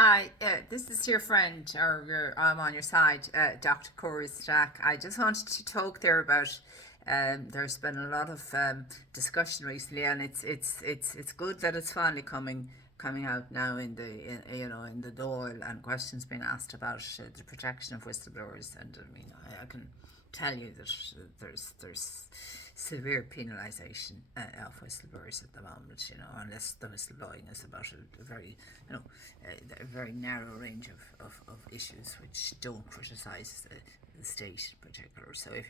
Hi, this is your friend, or I'm on your side, Dr. Corey Stack. I just wanted to talk there about. There's been a lot of discussion recently, and it's good that it's finally coming out now in in the door, and questions being asked about the protection of whistleblowers. And I mean, I can tell you that there's severe penalisation of whistleblowers at the moment. Unless the whistleblowing is about a very a very narrow range of issues which don't criticise the state in particular. So if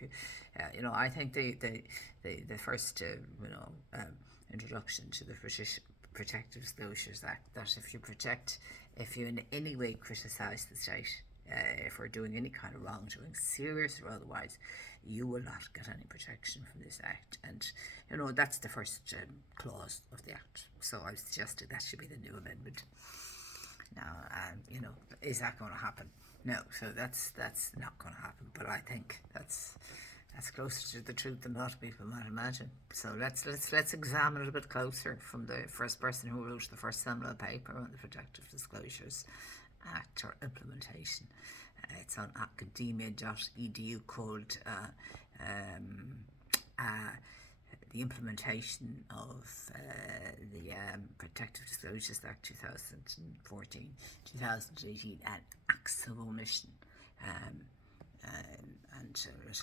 I think the first introduction to the Protective Disclosures Act, that if you in any way criticise the state, if we're doing any kind of wrongdoing, serious or otherwise, you will not get any protection from this act. And that's the first clause of the act. So I suggested that should be the new amendment. Now, is that going to happen? No. So that's not going to happen. But I think that's closer to the truth than a lot of people might imagine. So let's examine it a bit closer from the first person who wrote the first seminal paper on the Protective Disclosures Act or implementation. It's on Academia.edu, called the implementation of the Protective Disclosures Act 2014, 2018, and acts of omission.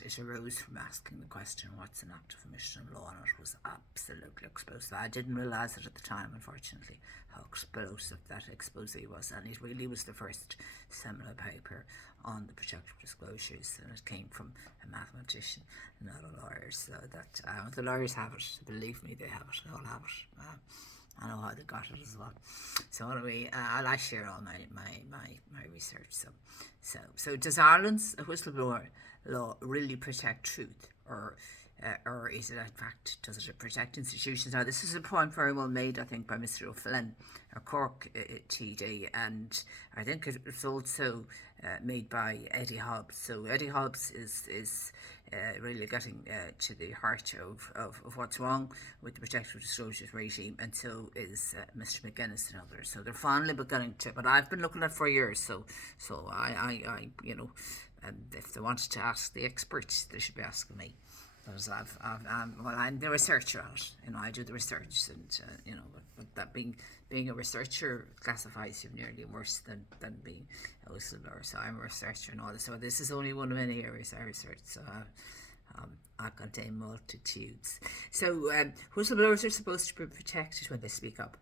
It arose from asking the question, what's an act of omission in law, and it was absolutely explosive. I didn't realise it at the time, unfortunately, how explosive that expose was, and it really was the first seminal paper on the protective disclosures, and it came from a mathematician, not a lawyer. So that the lawyers have it, believe me, they have it, they all have it. I know how they got it as well. So anyway, I share all my research. So does Ireland's whistleblower law really protect truth, or is it in fact, does it protect institutions? Now, this is a point very well made, I think, by Mr. O'Flynn, a Cork TD, and I think it's also made by Eddie Hobbs. So Eddie Hobbs is really getting to the heart of what's wrong with the protective disclosures regime, and so is Mr. McGuinness and others. So they're finally beginning to, but I've been looking at it for years, so I if they wanted to ask the experts, they should be asking me. Because I'm the researcher on it. I do the research, and but that being a researcher classifies you nearly worse than being a whistleblower. So I'm a researcher and all this. So this is only one of many areas I research. So I contain multitudes. So whistleblowers are supposed to be protected when they speak up.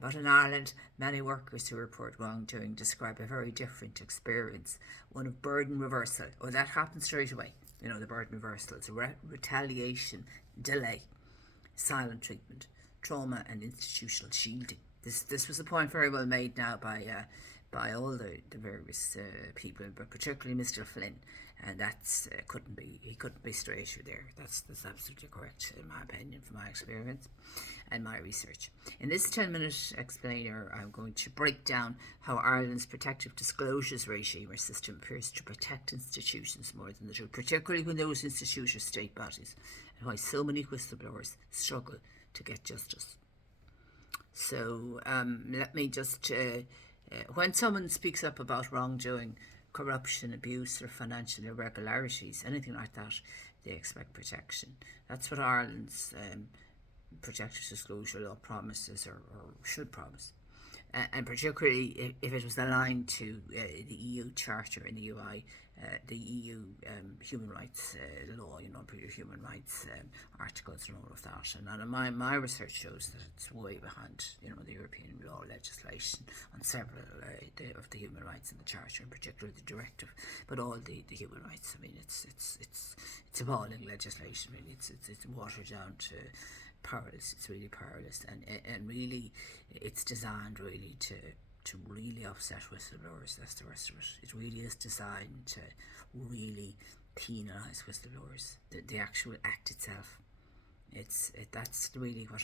But in Ireland, many workers who report wrongdoing describe a very different experience, one of burden reversal. Oh, that happens straight away. The burden reversal. It's a retaliation, delay, silent treatment, trauma, and institutional shielding. This was a point very well made now by all the various people, but particularly Mr. Flynn, and that's he couldn't be straighter there. That's absolutely correct, in my opinion, from my experience and my research. In this 10-minute explainer, I'm going to break down how Ireland's protective disclosures regime or system appears to protect institutions more than the truth, particularly when those institutions are state bodies, and why so many whistleblowers struggle to get justice. So let me just when someone speaks up about wrongdoing, corruption, abuse, or financial irregularities, anything like that, they expect protection. That's what Ireland's protective disclosure law promises, or should promise. And particularly if it was aligned to the EU Charter and the EU human rights law, human rights articles and all of that. And my research shows that it's way behind, the European law legislation on several of the human rights in the Charter, in particular the directive, but all the human rights. I mean, it's appalling legislation. Really, it's watered down to powerless. It's really powerless, and really it's designed really to really upset whistleblowers. That's the rest of it. It really is designed to really penalise whistleblowers. The actual act itself, that's really what